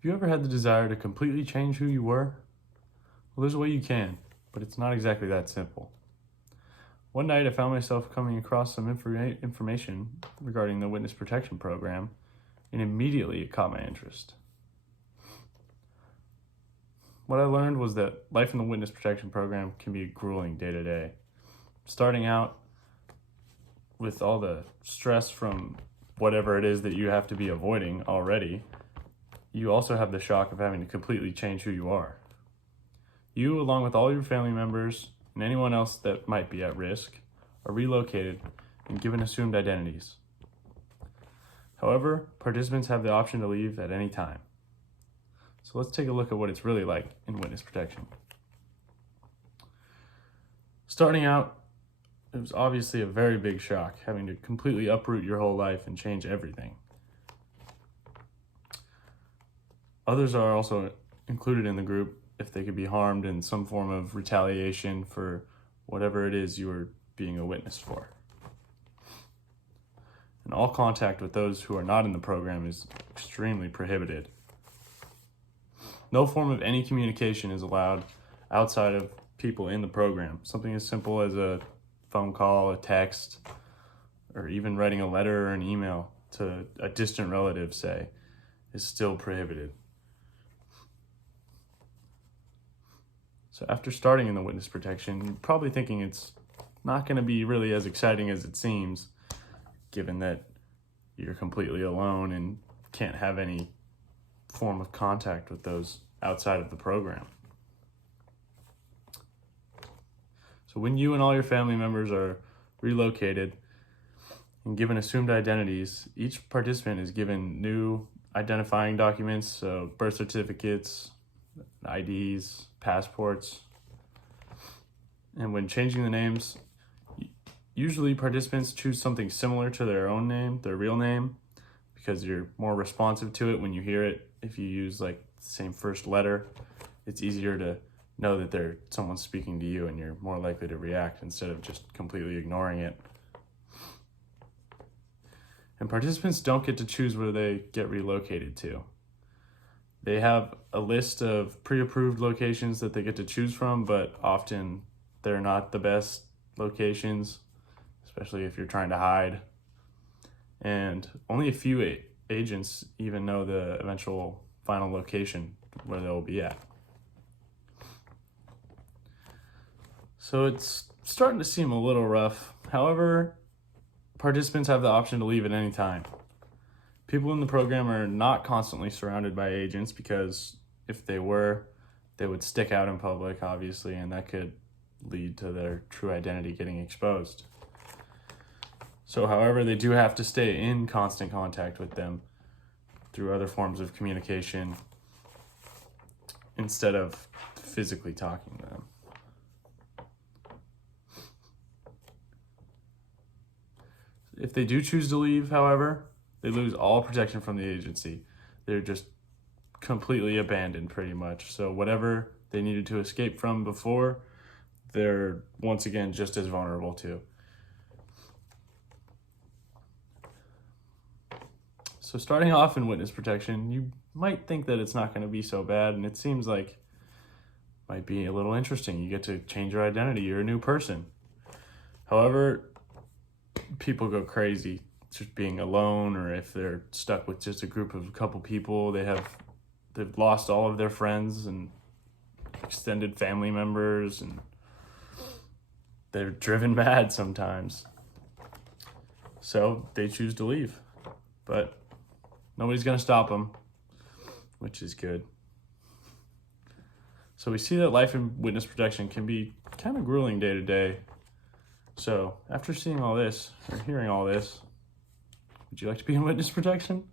Have you ever had the desire to completely change who you were? Well, there's a way you can, but it's not exactly that simple. One night I found myself coming across some information regarding the Witness Protection Program, and immediately it caught my interest. What I learned was that life in the Witness Protection Program can be grueling day to day. Starting out with all the stress from whatever it is that you have to be avoiding already, you also have the shock of having to completely change who you are. You, along with all your family members and anyone else that might be at risk, are relocated and given assumed identities. However, participants have the option to leave at any time. So let's take a look at what it's really like in witness protection. Starting out, it was obviously a very big shock, having to completely uproot your whole life and change everything. Others are also included in the group if they could be harmed in some form of retaliation for whatever it is you are being a witness for. And all contact with those who are not in the program is extremely prohibited. No form of any communication is allowed outside of people in the program. Something as simple as a phone call, a text, or even writing a letter or an email to a distant relative, say, is still prohibited. So after starting in the witness protection, you're probably thinking it's not going to be really as exciting as it seems, given that you're completely alone and can't have any form of contact with those outside of the program. So when you and all your family members are relocated and given assumed identities, each participant is given new identifying documents, so birth certificates, IDs, passports. And when changing the names, usually participants choose something similar to their own name, their real name, because you're more responsive to it when you hear it. If you use like the same first letter, it's easier to know that someone's speaking to you, and you're more likely to react instead of just completely ignoring it. And participants don't get to choose where they get relocated to. They have a list of pre-approved locations that they get to choose from, but often they're not the best locations, especially if you're trying to hide. And only a few agents even know the eventual final location where they'll be at. So it's starting to seem a little rough. However, participants have the option to leave at any time. People in the program are not constantly surrounded by agents, because if they were, they would stick out in public, obviously, and that could lead to their true identity getting exposed. So, however, they do have to stay in constant contact with them through other forms of communication instead of physically talking to them. If they do choose to leave, however, they lose all protection from the agency. They're just completely abandoned, pretty much. So whatever they needed to escape from before, they're once again just as vulnerable to. So starting off in witness protection, you might think that it's not going to be so bad, and it seems like it might be a little interesting. You get to change your identity. You're a new person. However, people go crazy just being alone, or if they're stuck with just a group of a couple people, they've lost all of their friends and extended family members, and they're driven mad sometimes. So they choose to leave, but nobody's going to stop them, which is good. So we see that life in witness protection can be kind of grueling day to day. So after seeing all this, or hearing all this, would you like to be in witness protection?